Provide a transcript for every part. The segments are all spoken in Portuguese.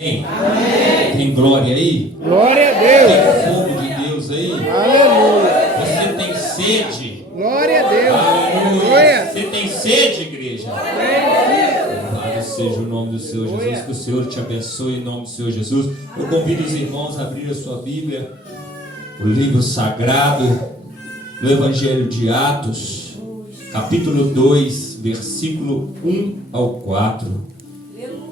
Amém. Tem glória aí? Glória a Deus. Tem fogo de Deus aí? Aleluia. Você tem sede? Glória a Deus. Aleluia. Você tem sede, igreja? Amém. Louvado seja o nome do Senhor Jesus. Que o Senhor te abençoe em nome do Senhor Jesus. Eu convido os irmãos a abrir a sua Bíblia, o livro sagrado, no Evangelho de Atos, capítulo 2, versículo 1 ao 4.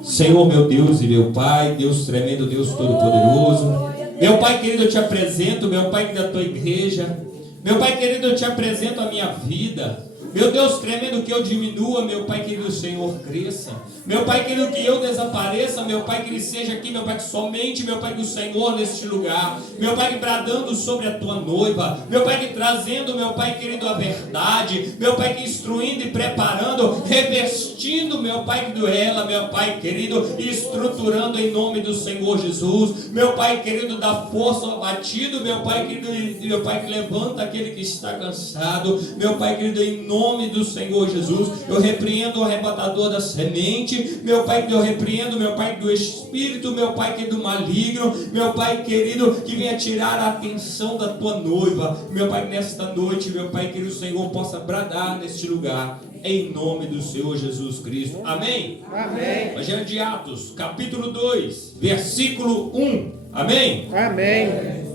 Senhor, meu Deus e meu Pai, Deus tremendo, Deus todo-poderoso, meu Pai querido, eu te apresento, meu Pai da tua igreja, meu Pai querido, eu te apresento a minha vida, meu Deus tremendo, que eu diminua, meu Pai querido, o Senhor cresça, meu Pai querido, que eu desapareça, meu Pai que Ele seja aqui, meu Pai que somente, meu Pai que o Senhor neste lugar, meu Pai que bradando sobre a tua noiva, meu Pai que trazendo, meu Pai querido, a verdade, meu Pai que instruindo e preparando, revestindo, meu Pai querido, ela, meu Pai querido, estruturando em nome do Senhor Jesus, meu Pai querido, dá força ao abatido, meu Pai querido, meu Pai que levanta aquele que está cansado, meu Pai querido, em nome do Senhor Jesus, eu repreendo o arrebatador da semente, meu Pai que eu repreendo, meu Pai do espírito, meu Pai que do maligno, meu Pai querido, que venha tirar a atenção da tua noiva, meu Pai, nesta noite, meu Pai querido, o Senhor possa bradar neste lugar, em nome do Senhor Jesus Cristo, amém? Amém. Evangelho de Atos, capítulo 2, versículo 1, amém? Amém.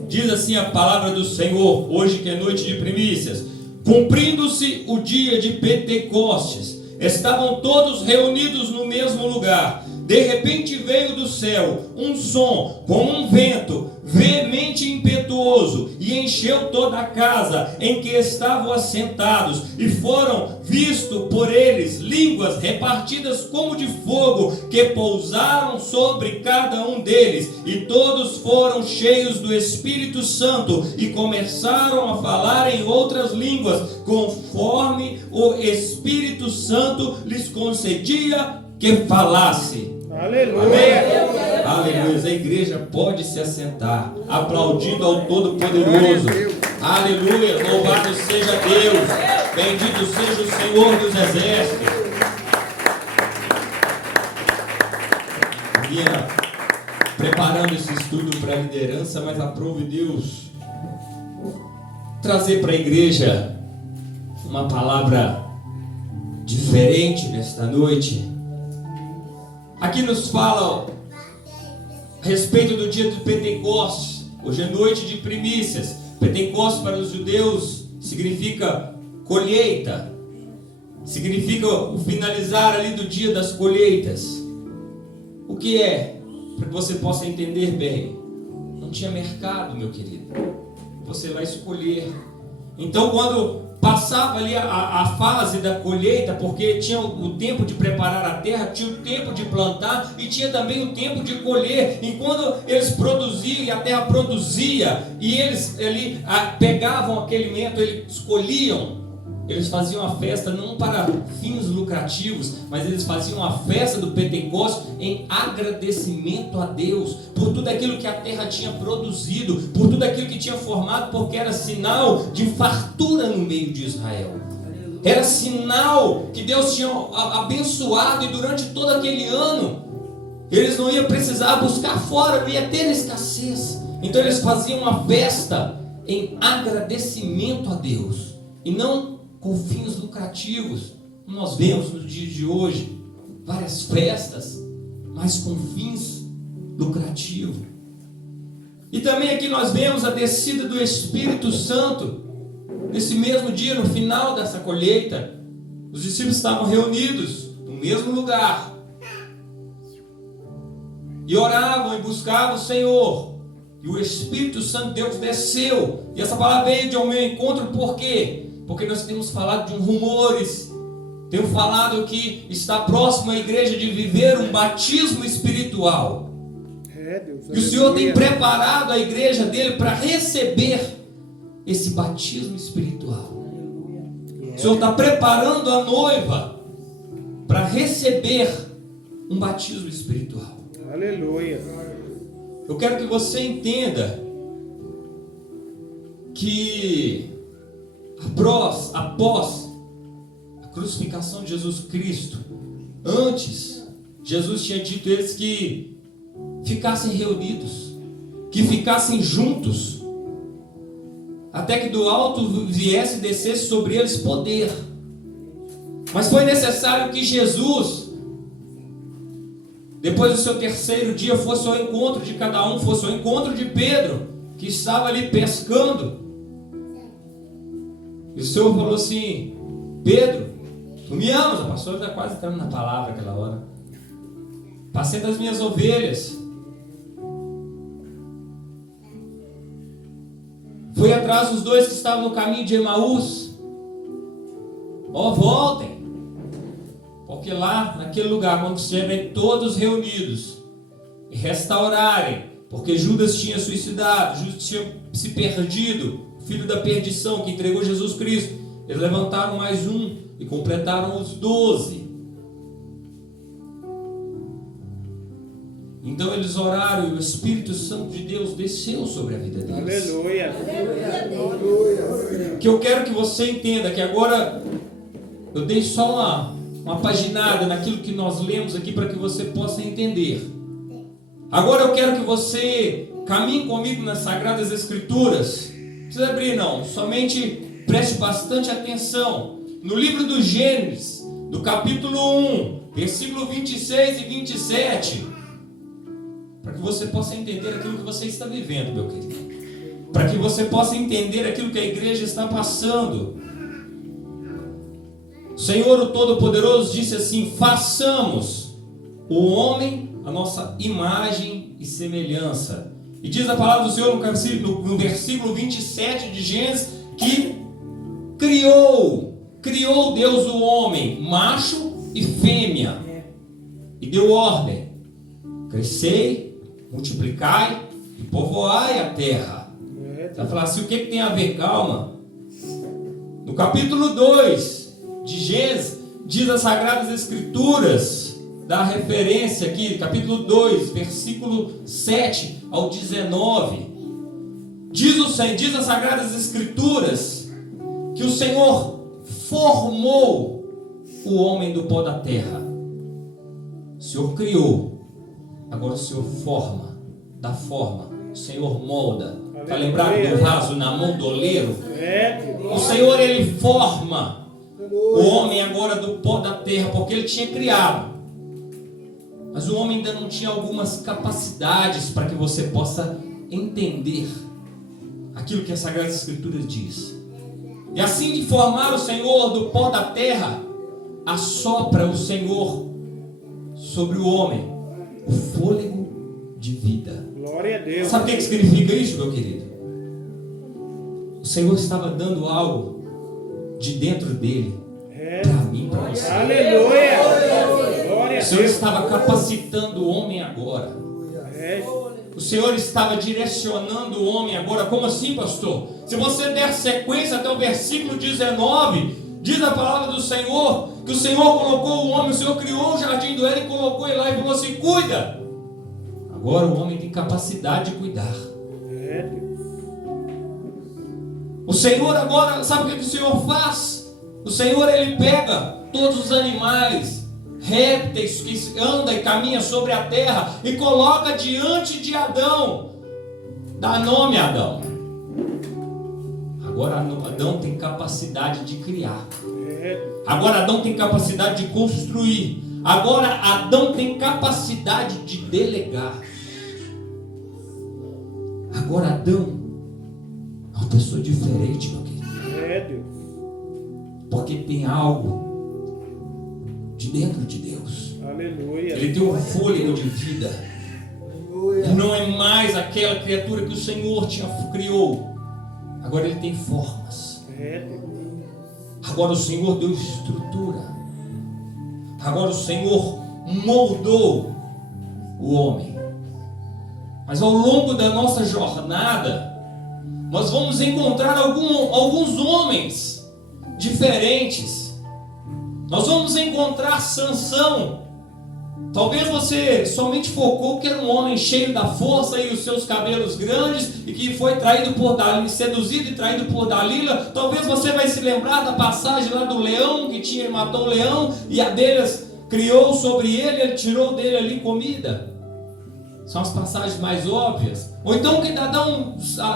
Diz assim a palavra do Senhor, hoje que é noite de primícias: cumprindo-se o dia de Pentecostes, estavam todos reunidos no mesmo lugar. De repente veio do céu um som, como um vento, veemente e impetuoso, e encheu toda a casa em que estavam assentados, e foram vistos por eles línguas repartidas como de fogo, que pousaram sobre cada um deles, e todos foram cheios do Espírito Santo, e começaram a falar em outras línguas, conforme o Espírito Santo lhes concedia que falasse. Aleluia. Amém? Aleluia. A igreja pode se assentar, aplaudindo ao Todo-Poderoso. Aleluia. Louvado seja Deus. Bendito seja o Senhor dos Exércitos. Vinha preparando esse estudo para a liderança, mas aprove Deus trazer para a igreja uma palavra diferente nesta noite. Aqui nos fala a respeito do dia do Pentecostes. Hoje é noite de primícias. Pentecostes para os judeus significa colheita, significa o finalizar ali do dia das colheitas. O que é? Para que você possa entender bem, não tinha mercado, meu querido. Você vai escolher. Então, quando passava ali a fase da colheita, porque tinha o tempo de preparar a terra, tinha o tempo de plantar e tinha também o tempo de colher. E quando eles produziam e a terra produzia, e eles ali pegavam aquele alimento, eles colhiam, eles faziam a festa não para fins lucrativos, mas eles faziam a festa do Pentecostes em agradecimento a Deus por tudo aquilo que a terra tinha produzido, por tudo aquilo que tinha formado, porque era sinal de fartura no meio de Israel. Era sinal que Deus tinha abençoado, e durante todo aquele ano eles não iam precisar buscar fora, não ia ter escassez. Então eles faziam uma festa em agradecimento a Deus e não com fins lucrativos. Nós vemos nos dias de hoje várias festas, mas com fins lucrativos. E também aqui nós vemos a descida do Espírito Santo. Nesse mesmo dia, no final dessa colheita, os discípulos estavam reunidos no mesmo lugar e oravam e buscavam o Senhor, e o Espírito Santo de Deus desceu. E essa palavra veio ao meu encontro. Por quê? Porque nós temos falado de rumores, temos falado que está próximo à igreja de viver um batismo espiritual. Deus, e o Senhor tem preparado a igreja dele para receber esse batismo espiritual. O Senhor está preparando a noiva para receber um batismo espiritual. Aleluia. Eu quero que você entenda que após a crucificação de Jesus Cristo, antes, Jesus tinha dito a eles que ficassem reunidos, que ficassem juntos, até que do alto viesse e descesse sobre eles poder. Mas foi necessário que Jesus, depois do seu terceiro dia, fosse ao encontro de cada um, fosse ao encontro de Pedro, que estava ali pescando. E o Senhor falou assim: Pedro, tu me amas? A pastora está quase entrando na palavra aquela hora. Apacenta as minhas ovelhas. Foi atrás dos dois que estavam no caminho de Emaús. Voltem. Porque lá, naquele lugar, quando estiverem todos reunidos e restaurarem, porque Judas tinha suicidado, Judas tinha se perdido, filho da perdição, que entregou Jesus Cristo, eles levantaram mais um e completaram os 12. Então eles oraram e o Espírito Santo de Deus desceu sobre a vida deles. Aleluia. Que eu quero que você entenda que agora eu dei só uma paginada naquilo que nós lemos aqui para que você possa entender. Agora eu quero que você caminhe comigo nas Sagradas Escrituras. Não precisa abrir não, somente preste bastante atenção. No livro do Gênesis, do capítulo 1, versículo 26 e 27, para que você possa entender aquilo que você está vivendo, meu querido. Para que você possa entender aquilo que a igreja está passando. O Senhor, o Todo-Poderoso, disse assim: façamos o homem a nossa imagem e semelhança. E diz a palavra do Senhor no versículo 27 de Gênesis, que criou Deus o homem, macho e fêmea, e deu ordem: crescei, multiplicai e povoai a terra. Você vai falar assim: o que tem a ver? Calma. No capítulo 2 de Gênesis, diz as Sagradas Escrituras, dá referência aqui, capítulo 2, versículo 7 ao 19. Diz as Sagradas Escrituras que o Senhor formou o homem do pó da terra. O Senhor criou, agora o Senhor forma, dá forma, o Senhor molda. Está lembrado do vaso na mão do oleiro? O Senhor, Ele forma o homem agora do pó da terra, porque Ele tinha criado. Mas o homem ainda não tinha algumas capacidades para que você possa entender aquilo que a Sagrada Escritura diz. E assim de formar o Senhor do pó da terra, assopra o Senhor sobre o homem o fôlego de vida. Glória a Deus. Sabe o que significa isso, meu querido? O Senhor estava dando algo de dentro dele para mim, para você. Aleluia. Glória O a Senhor Deus. estava capacitando o homem agora. O Senhor estava direcionando o homem agora. Como assim, pastor? Se você der sequência até o versículo 19, diz a palavra do Senhor que o Senhor colocou o homem, o Senhor criou o jardim do Éden e colocou ele lá e falou assim: cuida. Agora o homem tem capacidade de cuidar. O Senhor agora, sabe o que o Senhor faz? O Senhor, Ele pega todos os animais, répteis que andam e caminham sobre a terra e coloca diante de Adão. Dá nome a Adão. Agora Adão tem capacidade de criar. Agora Adão tem capacidade de construir. Agora Adão tem capacidade de delegar. Agora Adão é uma pessoa diferente, meu querido. Porque tem algo de dentro de Deus. Aleluia. Ele tem um fôlego de vida. Ele não é mais aquela criatura que o Senhor criou. Agora ele tem formas. Agora o Senhor deu estrutura. Agora o Senhor moldou o homem. Mas ao longo da nossa jornada, nós vamos encontrar alguns homens diferentes. Nós vamos encontrar Sansão. Talvez você somente focou que era um homem cheio da força e os seus cabelos grandes e que foi traído por Dalila, seduzido e traído por Dalila. Talvez você vai se lembrar da passagem lá do leão que matou o leão e Abelhas criou sobre ele, ele tirou dele ali comida. São as passagens mais óbvias. Ou então que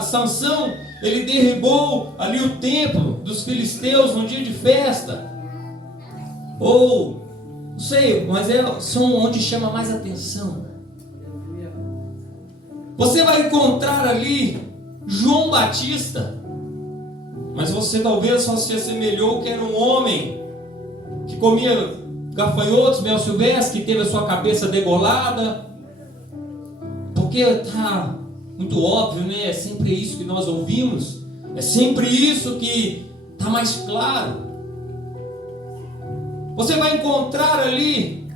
Sansão, ele derribou ali o templo dos filisteus num dia de festa. Ou, não sei, mas são onde chama mais atenção. Você vai encontrar ali João Batista, mas você talvez só se assemelhou que era um homem que comia gafanhotos, mel silvestre, que teve a sua cabeça degolada. Porque está muito óbvio, né? É sempre isso que nós ouvimos. É sempre isso que está mais claro. Você vai encontrar ali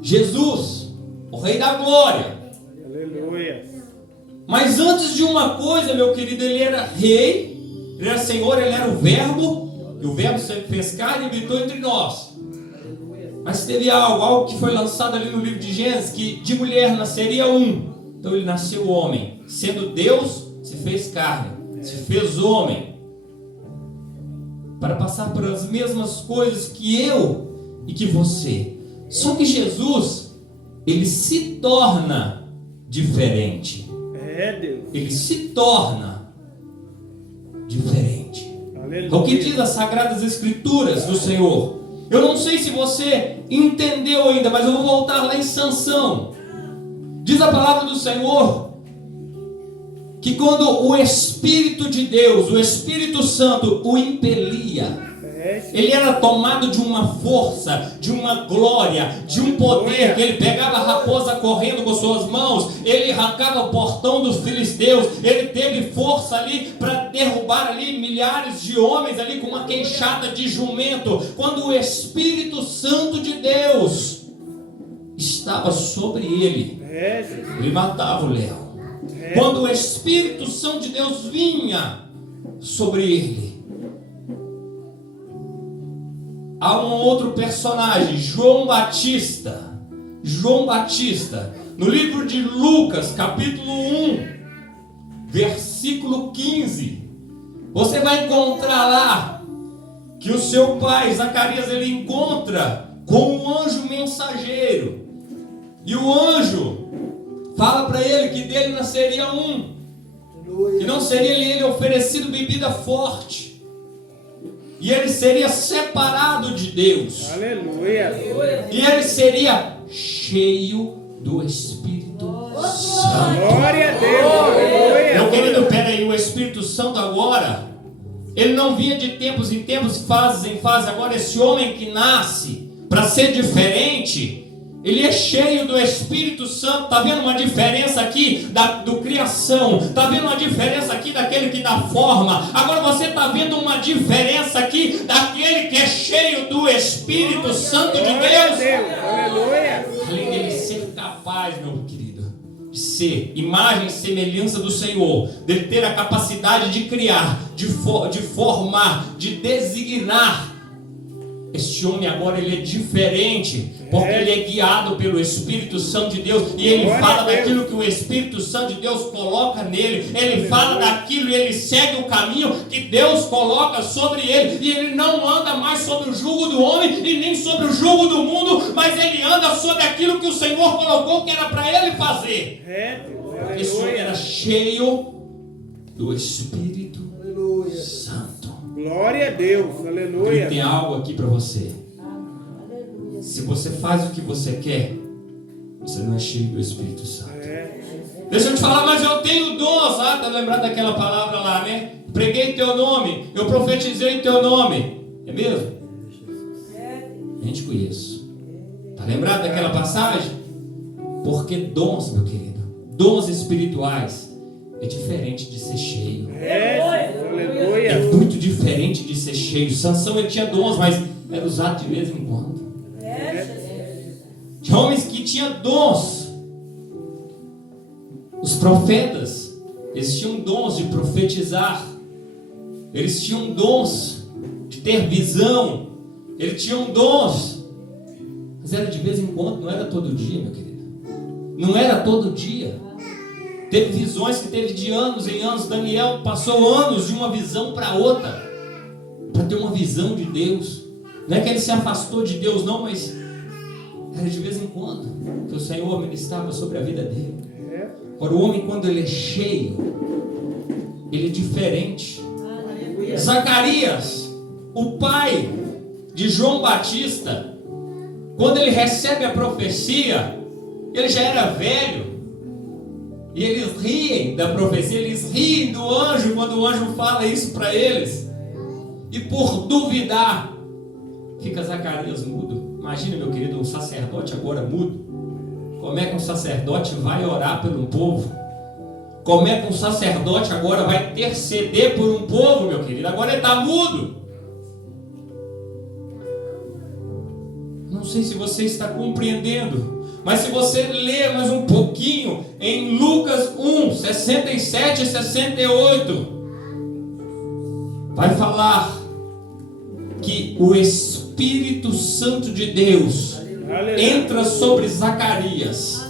Jesus, o Rei da Glória. Aleluia. Mas antes de uma coisa, meu querido, ele era Rei, ele era Senhor, ele era o Verbo. E o Verbo se fez carne e habitou entre nós. Mas teve algo que foi lançado ali no livro de Gênesis, que de mulher nasceria um. Então ele nasceu homem, sendo Deus, se fez carne, se fez homem, para passar por as mesmas coisas que eu e que você. Só que Jesus, ele se torna diferente. Deus. Ele se torna diferente. Aleluia. É o que diz as Sagradas Escrituras do Senhor. Eu não sei se você entendeu ainda, mas eu vou voltar lá em Sansão. Diz a palavra do Senhor que quando o Espírito de Deus, o Espírito Santo, o impelia, ele era tomado de uma força, de uma glória, de um poder, que ele pegava a raposa correndo com suas mãos, ele arrancava o portão dos filisteus, ele teve força ali para derrubar ali milhares de homens ali com uma queixada de jumento. Quando o Espírito Santo de Deus estava sobre ele, ele matava o leão. Quando o Espírito Santo de Deus vinha sobre ele, há um outro personagem, João Batista. João Batista, no livro de Lucas, capítulo 1, versículo 15, você vai encontrar lá que o seu pai, Zacarias, ele encontra com um anjo mensageiro. E o anjo fala para ele que dele nasceria um, que não seria ele oferecido bebida forte, e ele seria separado de Deus. Aleluia. E ele seria cheio do Espírito Santo. Glória a Deus. Aleluia. Meu querido, peraí, o Espírito Santo agora, ele não vinha de tempos em tempos, fases em fases. Agora esse homem que nasce para ser diferente, ele é cheio do Espírito Santo. Está vendo uma diferença aqui do criação? Está vendo uma diferença aqui daquele que dá forma? Agora você está vendo uma diferença aqui daquele que é cheio do Espírito Santo de Deus. Aleluia. Além dele ser capaz, meu querido, de ser imagem e semelhança do Senhor, dele ter a capacidade de criar, de formar, de designar. Este homem agora ele é diferente, porque ele é guiado pelo Espírito Santo de Deus, e ele fala daquilo que o Espírito Santo de Deus coloca nele, ele fala daquilo e ele segue o caminho que Deus coloca sobre ele, e ele não anda mais sobre o jugo do homem e nem sobre o jugo do mundo, mas ele anda sobre aquilo que o Senhor colocou que era para ele fazer. Esse homem era cheio do Espírito Santo. Glória a Deus. Aleluia. E tem algo aqui para você. Se você faz o que você quer, você não é cheio do Espírito Santo. Deixa eu te falar, mas eu tenho dons. Tá lembrado daquela palavra lá, né? Preguei em teu nome, eu profetizei em teu nome. É mesmo? Nem te conheço. Tá lembrado daquela passagem? Porque dons, meu querido, dons espirituais é diferente de ser cheio. Aleluia. É muito diferente de ser cheio. Sansão, ele tinha dons, mas era usado de vez em quando. Tinha homens que tinham dons. Os profetas, eles tinham dons de profetizar. Eles tinham dons de ter visão. Eles tinham dons. Mas era de vez em quando, não era todo dia, meu querido. Não era todo dia. Teve visões que teve de anos em anos. Daniel passou anos de uma visão para outra, para ter uma visão de Deus. Não é que ele se afastou de Deus não, mas Era de vez em quando que o Senhor ministrava sobre a vida dele. É. Agora, o homem, quando ele é cheio, ele é diferente. Zacarias, o pai de João Batista, quando ele recebe a profecia, ele já era velho. E eles riem da profecia, eles riem do anjo quando o anjo fala isso para eles. E por duvidar, fica Zacarias mudo. Imagina, meu querido, um sacerdote agora mudo. Como é que um sacerdote vai orar pelo povo? Como é que um sacerdote agora vai interceder por um povo, meu querido? Agora ele está mudo. Não sei se você está compreendendo, mas se você ler mais um pouquinho em Lucas 1, 67 e 68, vai falar que o Espírito Santo de Deus entra sobre Zacarias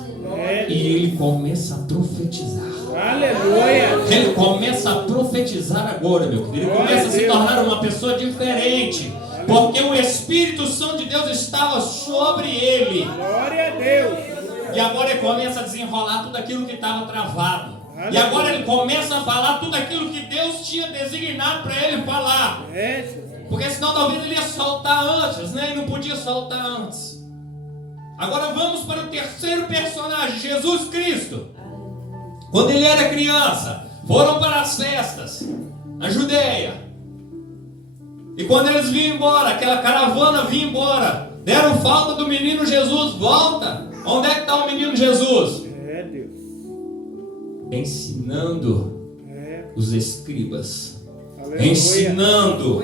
e ele começa a profetizar. Aleluia. Ele começa a profetizar agora, meu querido. Ele começa a se tornar uma pessoa diferente, porque o Espírito Santo de Deus estava sobre ele. Glória a Deus. E agora ele começa a desenrolar tudo aquilo que estava travado. E agora ele começa a falar tudo aquilo que Deus tinha designado para ele falar. Porque senão talvez ele ia soltar antes, né? E não podia soltar antes. Agora vamos para o terceiro personagem, Jesus Cristo. Quando ele era criança, foram para as festas na Judeia. E quando eles vinham embora, aquela caravana vinha embora, deram falta do menino Jesus. Volta! Onde é que está o menino Jesus? Deus. Ensinando os escribas. Aleluia. Ensinando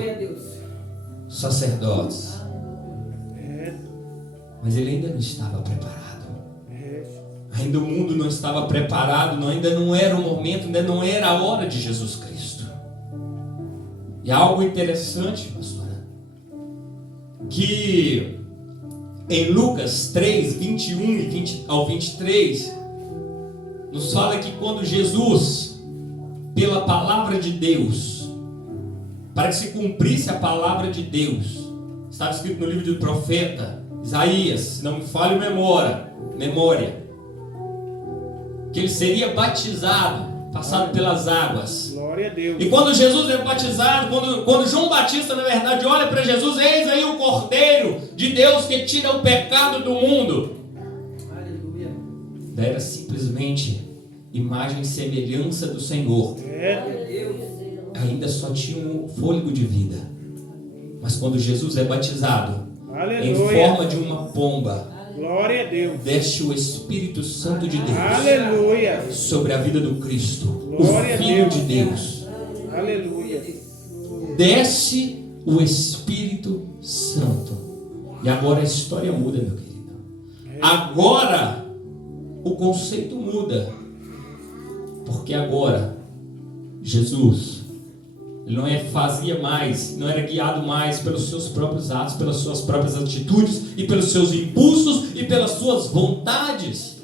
os sacerdotes. Mas ele ainda não estava preparado. Ainda o mundo não estava preparado, ainda não era o momento, ainda não era a hora de Jesus Cristo. E algo interessante, pastora, que em Lucas 3, 21 e 23, nos fala que quando Jesus, pela palavra de Deus, para que se cumprisse a palavra de Deus, estava escrito no livro do profeta Isaías, se não me falha a memória, que ele seria batizado, passado pelas águas. Glória a Deus. E quando Jesus é batizado, quando João Batista, na verdade, olha para Jesus, eis aí o Cordeiro de Deus que tira o pecado do mundo. Aleluia. Era simplesmente imagem e semelhança do Senhor. Ainda só tinha um fôlego de vida. Mas quando Jesus é batizado, em forma de uma pomba, glória a Deus. desce o Espírito Santo de Deus. Aleluia. Sobre a vida do Cristo, Glória o a Filho Deus. de Deus. Aleluia. Desce o Espírito Santo. E agora a história muda, meu querido. Agora o conceito muda. Porque agora Jesus, ele não era guiado mais pelos seus próprios atos, pelas suas próprias atitudes e pelos seus impulsos e pelas suas vontades,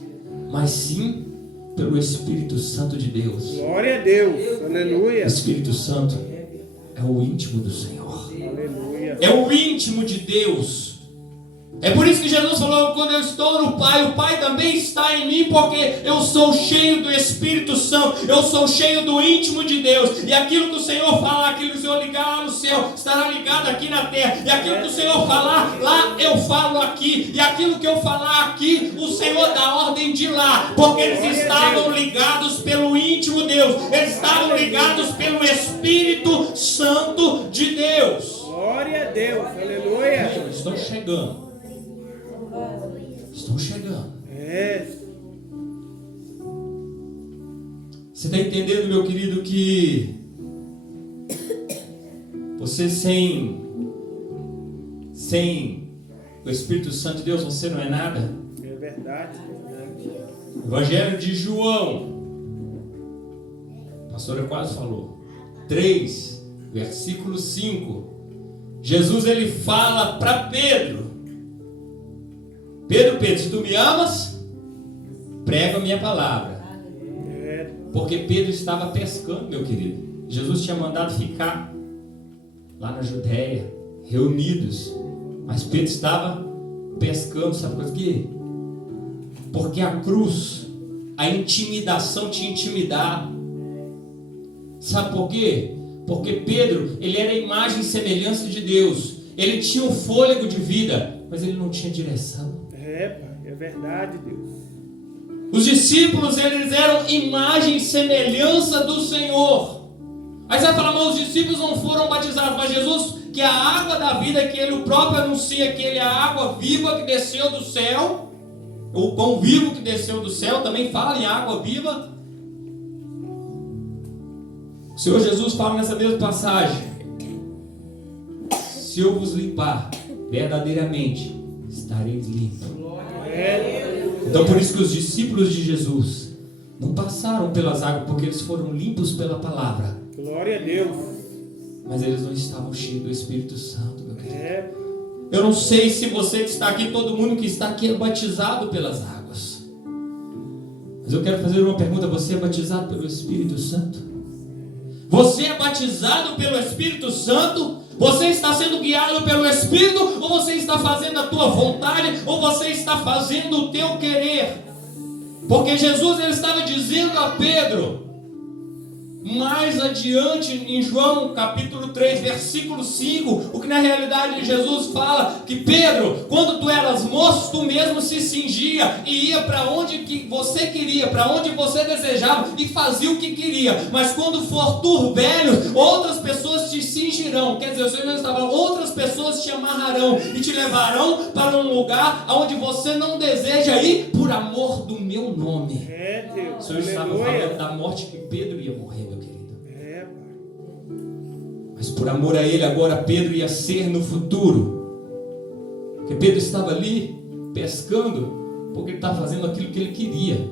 mas sim pelo Espírito Santo de Deus. Glória a Deus. O Aleluia. Espírito Santo é o íntimo do Senhor. Aleluia. É o íntimo de Deus. É por isso que Jesus falou, quando eu estou no Pai, o Pai também está em mim, porque eu sou cheio do Espírito Santo, eu sou cheio do íntimo de Deus, e aquilo que o Senhor falar, aquilo que o Senhor ligar lá no céu, estará ligado aqui na terra, e aquilo que o Senhor falar lá, eu falo aqui, e aquilo que eu falar aqui, o Senhor dá ordem de lá, porque eles estavam ligados pelo íntimo Deus, eles estavam ligados pelo Espírito Santo de Deus. Glória a Deus. Aleluia. Estão chegando. Estão chegando. Você está entendendo, meu querido, que você sem o Espírito Santo de Deus, você não é nada? É verdade. Evangelho de João, a pastora quase falou, 3, versículo 5. Jesus, ele fala para Pedro: Pedro, se tu me amas, prega a minha palavra. Porque Pedro estava pescando, meu querido. Jesus tinha mandado ficar lá na Judéia, reunidos. Mas Pedro estava pescando, sabe por quê? Porque a cruz, a intimidação te intimidar. Sabe por quê? Porque Pedro, ele era a imagem e semelhança de Deus. Ele tinha um fôlego de vida, mas ele não tinha direção. Pai, é verdade, Deus. Os discípulos, eles eram imagem e semelhança do Senhor. Aí você vai falar, mas os discípulos não foram batizados. Mas Jesus, que é a água da vida, que Ele próprio anuncia que Ele é a água viva que desceu do céu, o pão vivo que desceu do céu, também fala em água viva. O Senhor Jesus fala nessa mesma passagem: se eu vos limpar verdadeiramente, estareis limpos. Então por isso que os discípulos de Jesus não passaram pelas águas, porque eles foram limpos pela palavra. Glória a Deus. Mas eles não estavam cheios do Espírito Santo, meu querido. Eu não sei se você que está aqui, todo mundo que está aqui é batizado pelas águas. Mas eu quero fazer uma pergunta: você é batizado pelo Espírito Santo? Você é batizado pelo Espírito Santo? Você está sendo guiado pelo Espírito? Ou você está fazendo a tua vontade? Ou você está fazendo o teu querer? Porque Jesus, ele estava dizendo a Pedro, mais adiante em João capítulo 3, versículo 5, o que na realidade Jesus fala que Pedro, quando tu eras moço, tu mesmo se cingia e ia para onde que você queria, para onde você desejava e fazia o que queria. Mas quando for tu velho, outras pessoas te cingirão. Quer dizer, o Senhor Jesus estava, outras pessoas te amarrarão e te levarão para um lugar onde você não deseja ir por amor do meu nome. Deus. O Senhor estava falando da morte que Pedro ia morrer, meu querido. Mas por amor a ele, agora Pedro ia ser no futuro. Porque Pedro estava ali pescando porque ele estava fazendo aquilo que ele queria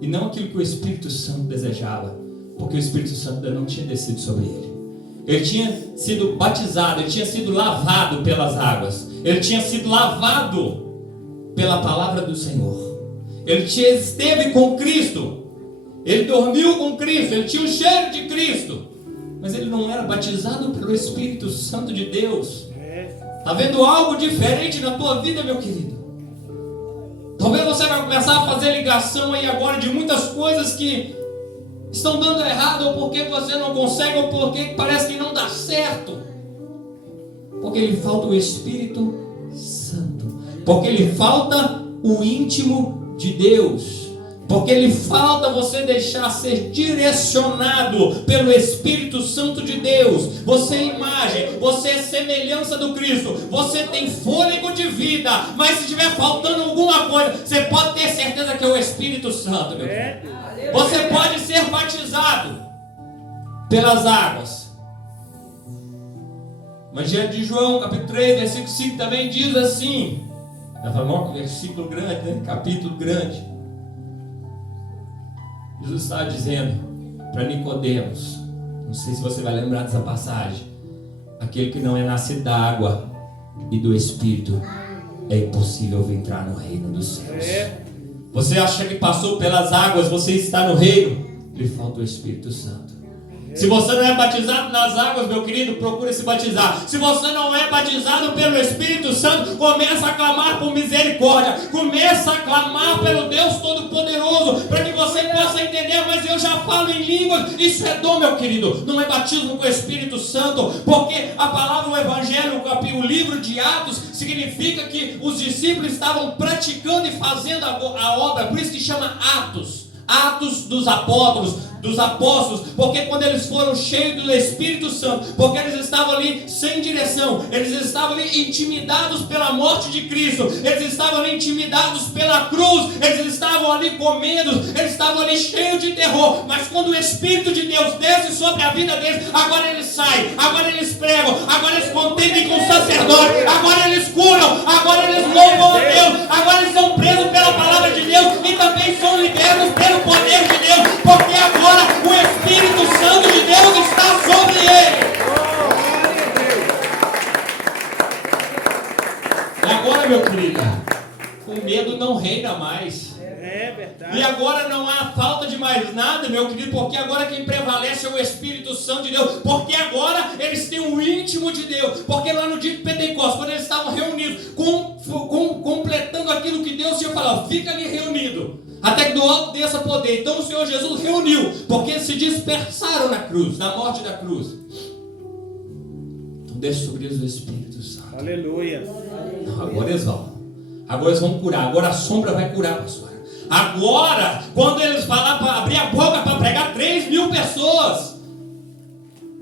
e não aquilo que o Espírito Santo desejava. Porque o Espírito Santo ainda não tinha descido sobre ele. Ele tinha sido batizado, ele tinha sido lavado pelas águas, ele tinha sido lavado pela palavra do Senhor. Ele esteve com Cristo, ele dormiu com Cristo, ele tinha o cheiro de Cristo. Mas ele não era batizado pelo Espírito Santo de Deus. Está vendo algo diferente na tua vida, meu querido? Talvez você vai começar a fazer ligação aí agora de muitas coisas que estão dando errado, ou porque você não consegue, ou porque parece que não dá certo. Porque lhe falta o Espírito Santo. Porque lhe falta o íntimo de Deus. Porque lhe falta você deixar ser direcionado pelo Espírito Santo de Deus. Você é imagem, você é semelhança do Cristo, você tem fôlego de vida, mas se estiver faltando alguma coisa, você pode ter certeza que é o Espírito Santo, meu filho. Você pode ser batizado pelas águas. Evangelho de João, capítulo 3, versículo 5 também diz assim. Já falou, versículo grande, né? Capítulo grande. Jesus estava dizendo para Nicodemos, não sei se você vai lembrar dessa passagem: aquele que não é nascido da água e do Espírito, é impossível entrar no reino dos céus. Você acha que passou pelas águas, você está no reino? Lhe falta o Espírito Santo. Se você não é batizado nas águas, meu querido, procure se batizar. Se você não é batizado pelo Espírito Santo, começa a clamar por misericórdia. Começa a clamar pelo Deus Todo-Poderoso, para que você possa entender. Mas eu já falo em línguas, isso é dom, meu querido. Não é batismo com o Espírito Santo, porque a palavra, o Evangelho, o livro de Atos, significa que os discípulos estavam praticando e fazendo a obra. Por isso que chama Atos. Atos dos apóstolos, porque quando eles foram cheios do Espírito Santo, porque eles estavam ali sem direção, eles estavam ali intimidados pela morte de Cristo, eles estavam ali intimidados pela cruz, eles estavam ali com medo, eles estavam ali cheios de terror. Mas quando o Espírito de Deus desce sobre a vida deles, agora eles saem, agora eles pregam, agora eles contendem com o sacerdote, agora eles curam, agora eles louvam a Deus, agora eles são presos pela palavra de Deus e também são libertos pelo poder de Deus, porque agora o Espírito Santo de Deus está sobre ele. E agora, meu querido, o medo não reina mais. É verdade. E agora não há falta de mais nada, meu querido, porque agora quem prevalece é o Espírito Santo de Deus, porque agora eles têm o íntimo de Deus, porque lá no dia de Pentecostes, quando eles estavam reunidos com completando aquilo que Deus tinha falado. Fica ali reunido, até que do alto desça poder. Então o Senhor Jesus reuniu, porque eles se dispersaram na cruz, na morte da cruz. Então desce sobre eles o Espírito Santo. Aleluia. Não, agora eles vão. Agora eles vão curar. Agora a sombra vai curar, pastora. Agora, quando eles falar para abrir a boca para pregar 3.000 pessoas,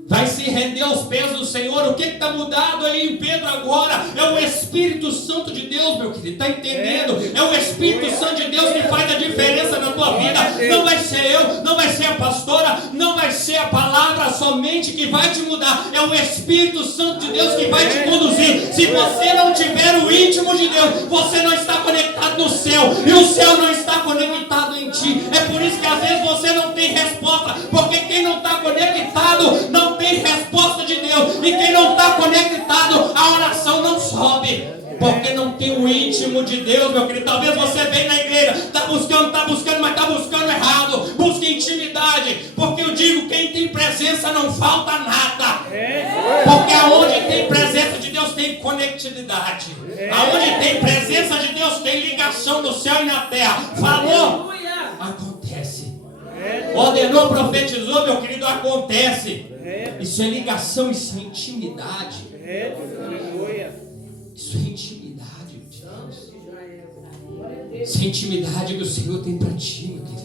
vai se render aos pés do Senhor. O que está mudado aí em Pedro agora? É o Espírito Santo de Deus, meu querido. Está entendendo? É o Espírito Santo de Deus que faz a diferença na tua vida. Não vai ser eu, não vai ser a pastora, não vai ser a palavra somente que vai te mudar. É o Espírito Santo de Deus que vai te conduzir. Se você não tiver o íntimo de Deus, você não está conectado no céu, e o céu não está conectado em ti. É por isso que às vezes você não tem resposta, porque quem não está conectado não tem resposta de Deus, e quem não está conectado, a oração não sobe, porque não tem o íntimo de Deus, meu querido. Talvez você venha na igreja, está buscando, mas está buscando errado. Busque intimidade, porque eu digo, quem tem presença não falta nada, porque aonde tem presença de Deus tem conectividade, aonde tem presença de Deus tem ligação no céu e na terra. Falou, acontece. Ordenou, profetizou, meu querido, acontece. Isso é ligação, isso é intimidade. Isso é intimidade de Deus. Isso é intimidade que o Senhor tem para ti, meu querido.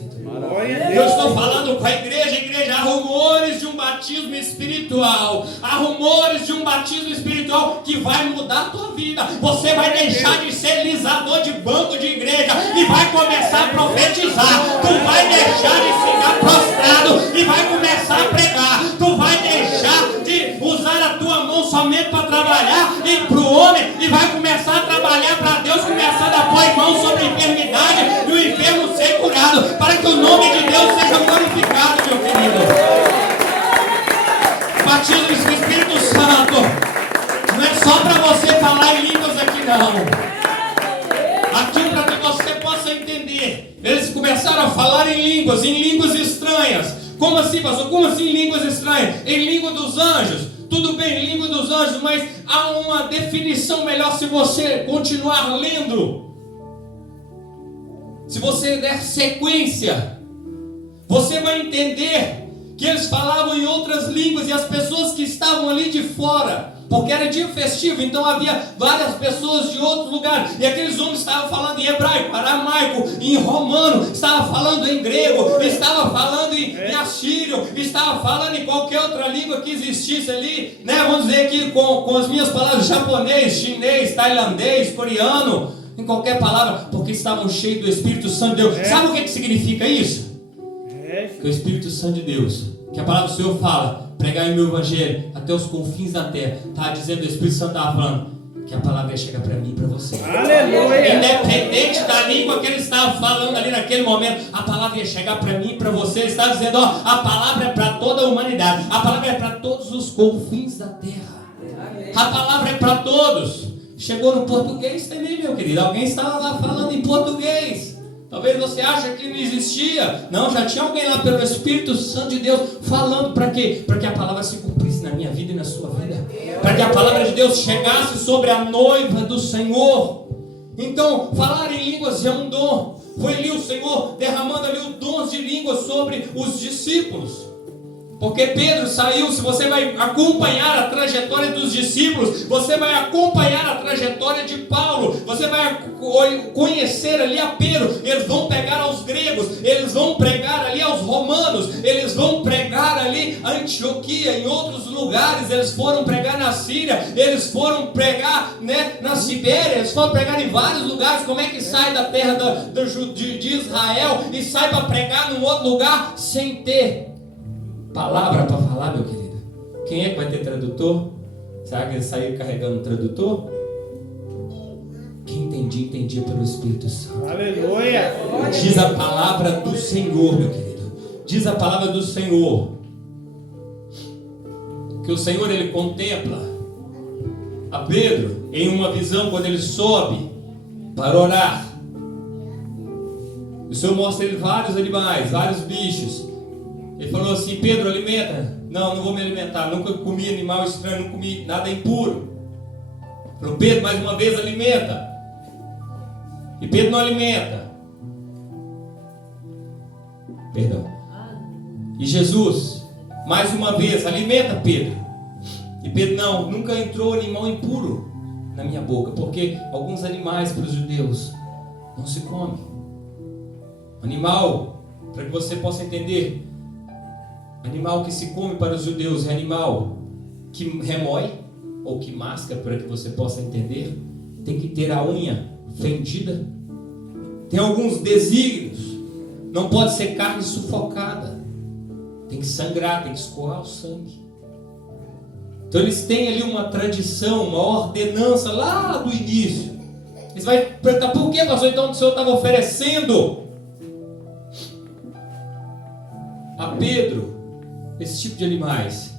Eu estou falando com a igreja, há rumores de um batismo espiritual. Há rumores de um batismo espiritual que vai mudar a tua vida. Você vai deixar de ser lisador de banco de igreja e vai começar a profetizar. Tu vai deixar de ficar prostrado e vai começar a pregar. Tu vai deixar de usar a tua mão somente para trabalhar e para o homem, e vai começar a trabalhar para Deus, começar a pôr mão sobre a enfermidade e o enfermo ser curado, para que o nome de Deus seja glorificado, meu querido. Batismo do Espírito Santo não é só para você falar em línguas aqui, não. Aqui para que você possa entender. Eles começaram a falar em línguas estranhas. Como assim, pastor? Como assim em línguas estranhas? Em língua dos anjos. Tudo bem, língua dos anjos, mas há uma definição melhor se você continuar lendo. Se você der sequência, você vai entender que eles falavam em outras línguas e as pessoas que estavam ali de fora, porque era dia festivo, então havia várias pessoas de outros lugares, e aqueles homens estavam falando em hebraico, aramaico, em romano, estavam falando em grego, estavam falando em assírio, estavam falando em qualquer outra língua que existisse ali, né? Vamos dizer aqui com as minhas palavras, japonês, chinês, tailandês, coreano, em qualquer palavra, porque estavam cheios do Espírito Santo de Deus. Sabe o que significa isso? Que o Espírito Santo de Deus, que a palavra do Senhor fala, pregar em meu evangelho até os confins da terra, está dizendo, o Espírito Santo estava falando que a palavra ia chegar para mim e para você. Aleluia. Independente da língua que ele estava falando ali naquele momento, a palavra ia chegar para mim e para você. Ele está dizendo, ó, a palavra é para toda a humanidade, a palavra é para todos os confins da terra. A palavra é para todos. Chegou no português também, meu querido. Alguém estava lá falando em português. Talvez você ache que não existia. Não, já tinha alguém lá pelo Espírito Santo de Deus falando. Para quê? Para que a palavra se cumprisse na minha vida e na sua vida. Para que a palavra de Deus chegasse sobre a noiva do Senhor. Então, falar em línguas é um dom. Foi ali o Senhor derramando ali o dom de línguas sobre os discípulos. Porque Pedro saiu, se você vai acompanhar a trajetória dos discípulos, você vai acompanhar a trajetória de Paulo, você vai conhecer ali a Pedro, eles vão pregar aos gregos, eles vão pregar ali aos romanos, eles vão pregar ali a Antioquia, em outros lugares, eles foram pregar na Síria, eles foram pregar, né, na Sibéria, eles foram pregar em vários lugares. Como é que sai da terra de Israel e sai para pregar num outro lugar sem ter palavra para falar, meu querido? Quem é que vai ter tradutor? Será que ele saiu carregando um tradutor? Quem entendia pelo Espírito Santo. Aleluia. Diz a palavra do Senhor, meu querido. Diz a palavra do Senhor que o Senhor, ele contempla a Pedro em uma visão quando ele sobe para orar. O Senhor mostra ele vários animais, vários bichos. Ele falou assim: Pedro, alimenta. Não vou me alimentar. Nunca comi animal estranho, não comi nada impuro. Falou: Pedro, mais uma vez alimenta. E Pedro não alimenta. Perdão. E Jesus, mais uma vez, alimenta Pedro. E Pedro, não, nunca entrou animal impuro na minha boca, porque alguns animais para os judeus não se come. Animal, para que você possa entender, animal que se come para os judeus é animal que remói ou que masca, para que você possa entender. Tem que ter a unha fendida. Tem alguns desígnios. Não pode ser carne sufocada. Tem que sangrar, tem que escoar o sangue. Então eles têm ali uma tradição, uma ordenança lá do início. Eles vão perguntar, por que, pastor? Então o Senhor estava oferecendo a Pedro esse tipo de animais.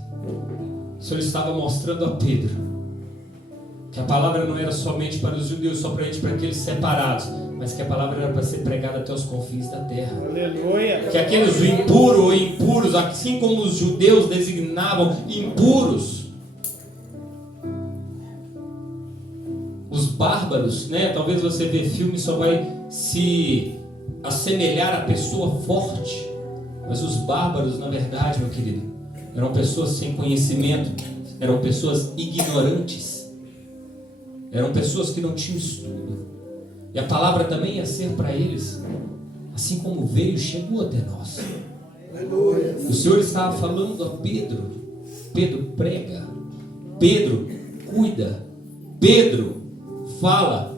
O Senhor estava mostrando a Pedro que a palavra não era somente para os judeus, só para aqueles separados, mas que a palavra era para ser pregada até os confins da terra. Aleluia. Que aqueles impuros ou impuros, assim como os judeus designavam impuros, os bárbaros, né? Talvez você vê filme só vai se assemelhar à pessoa forte, mas os bárbaros, na verdade, meu querido, eram pessoas sem conhecimento, eram pessoas ignorantes, eram pessoas que não tinham estudo. E a palavra também ia ser para eles, assim como veio, chegou até nós. Aleluia. O Senhor estava falando a Pedro: Pedro, prega. Pedro, cuida. Pedro, fala.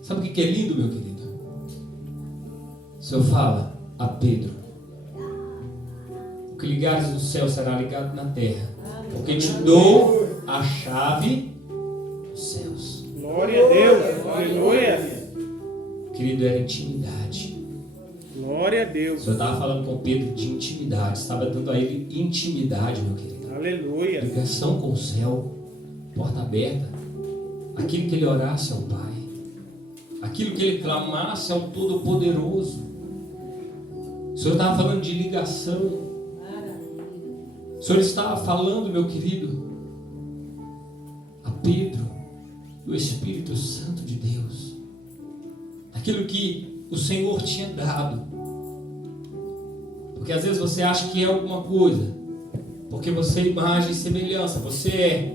Sabe o que é lindo, meu querido? O Senhor fala a Pedro: o que ligares no céu será ligado na terra, porque te dou a chave dos céus. Glória a Deus. Aleluia. Querido, era intimidade. Glória a Deus. O Senhor estava falando com Pedro de intimidade, estava dando a ele intimidade, meu querido. Aleluia. Ligação com o céu, porta aberta. Aquilo que ele orasse ao Pai, aquilo que ele clamasse ao Todo-Poderoso. O Senhor estava falando de ligação. O Senhor estava falando, meu querido, a Pedro, do Espírito Santo de Deus, aquilo que o Senhor tinha dado. Porque às vezes você acha que é alguma coisa, porque você é imagem e semelhança, você é.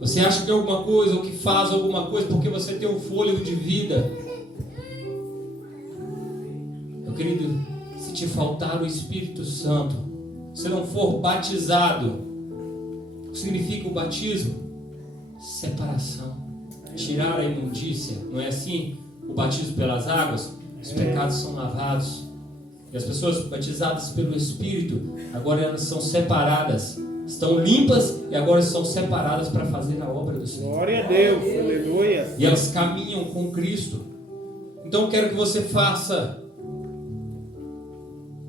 Você acha que é alguma coisa, ou que faz alguma coisa, porque você tem um fôlego de vida. Meu querido, se te faltar o Espírito Santo, se não for batizado, o que significa o batismo? Separação, tirar a imundícia, não é assim? O batismo pelas águas, os pecados são lavados, e as pessoas batizadas pelo Espírito, agora elas são separadas, estão limpas e agora são separadas para fazer a obra do Senhor. Glória a Deus, aleluia. E elas caminham com Cristo. Então eu quero que você faça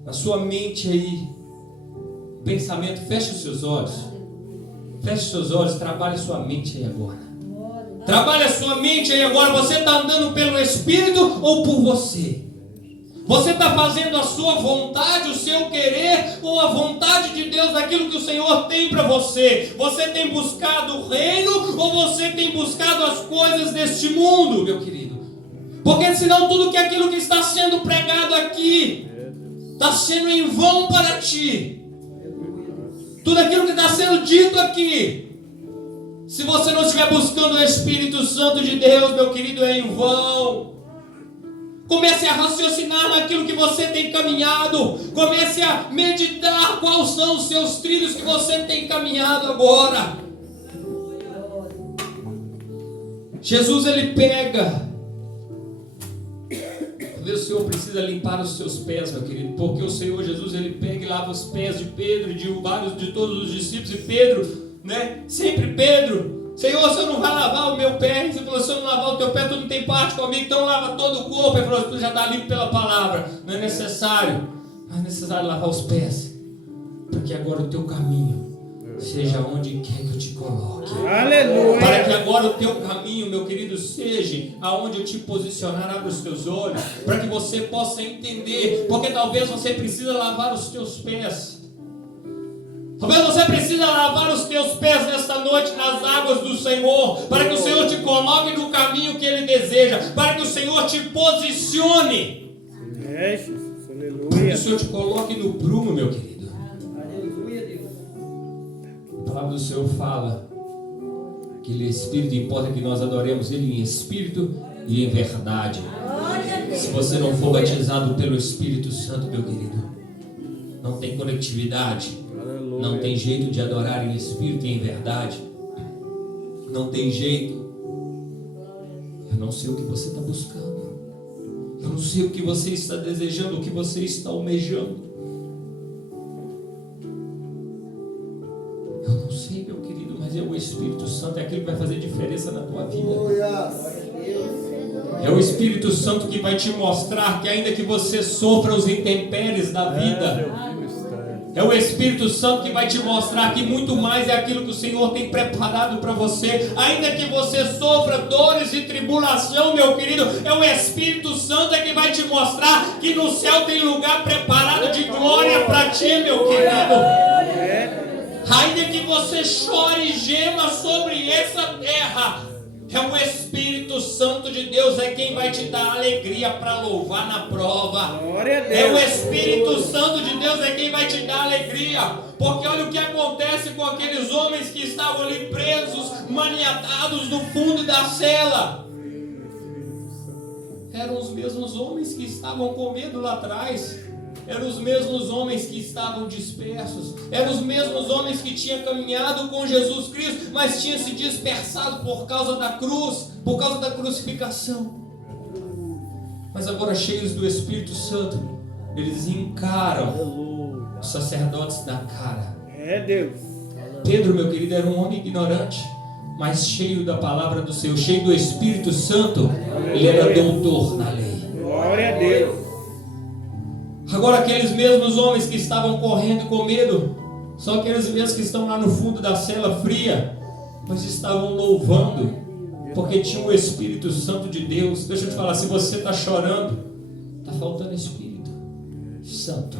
na sua mente aí pensamento, feche os seus olhos. Feche os seus olhos, trabalhe sua mente aí agora. Trabalhe a sua mente aí agora. Você está andando pelo Espírito ou por você? Você está fazendo a sua vontade, o seu querer, ou a vontade de Deus, aquilo que o Senhor tem para você? Você tem buscado o reino ou você tem buscado as coisas deste mundo, meu querido? Porque senão tudo que aquilo que está sendo pregado aqui está sendo em vão para ti. Tudo aquilo que está sendo dito aqui, se você não estiver buscando o Espírito Santo de Deus, meu querido, é em vão. Comece a raciocinar naquilo que você tem caminhado. Comece a meditar quais são os seus trilhos que você tem caminhado agora. Jesus, ele pega. Talvez o Senhor precisa limpar os seus pés, meu querido, porque o Senhor Jesus, ele pega e lava os pés de Pedro e de todos os discípulos. E Pedro, né? Sempre Pedro: Senhor, você não vai lavar o meu pé? Você falou: se eu não lavar o teu pé, tu não tem parte comigo, então lava todo o corpo. Ele falou: tu já está limpo pela palavra, não é necessário. Mas é necessário lavar os pés, para que agora o teu caminho seja onde quer que eu te coloque. Aleluia. Para que agora o teu caminho, meu querido, seja aonde eu te posicionar. Abra os teus olhos, para que você possa entender, porque talvez você precisa lavar os teus pés. Talvez você precisa lavar os teus pés nesta noite nas águas do Senhor, para que o Senhor te coloque no caminho que Ele deseja, para que o Senhor te posicione. Jesus, Para que aleluia. o Senhor te coloque no prumo, meu querido. Aleluia, Deus. A palavra do Senhor fala que Ele é Espírito, e importa que nós adoremos Ele em Espírito e em verdade. Se você não for batizado pelo Espírito Santo, meu querido, não tem conectividade, não tem jeito de adorar em Espírito e em verdade, não tem jeito. Eu não sei o que você está buscando, eu não sei o que você está desejando, o que você está almejando. Eu não sei, meu querido, mas é o Espírito Santo, é aquilo que vai fazer diferença na tua vida. É o Espírito Santo que vai te mostrar que ainda que você sofra os intempéries da vida, é o Espírito Santo que vai te mostrar que muito mais é aquilo que o Senhor tem preparado para você. Ainda que você sofra dores e tribulação, meu querido, é o Espírito Santo que vai te mostrar que no céu tem lugar preparado de glória para ti, meu querido. Ainda que você chore e gema sobre essa terra, é o Espírito Santo de Deus é quem vai te dar alegria para louvar na prova. Glória a Deus. É o Espírito Santo de Deus é quem vai te dar alegria. Porque olha o que acontece com aqueles homens que estavam ali presos, maniatados no fundo da cela. Eram os mesmos homens que estavam com medo lá atrás. Eram os mesmos homens que estavam dispersos. Eram os mesmos homens que tinham caminhado com Jesus Cristo, mas tinham se dispersado por causa da cruz, por causa da crucificação. Mas agora, cheios do Espírito Santo, eles encaram os sacerdotes na cara. É Deus. Pedro, meu querido, era um homem ignorante, mas cheio da palavra do Senhor, cheio do Espírito Santo. Ele era doutor na lei. Glória a Deus. Agora aqueles mesmos homens que estavam correndo com medo, são aqueles mesmos que estão lá no fundo da cela fria, mas estavam louvando, porque tinha o Espírito Santo de Deus. Deixa eu te falar, se você está chorando, está faltando Espírito Santo.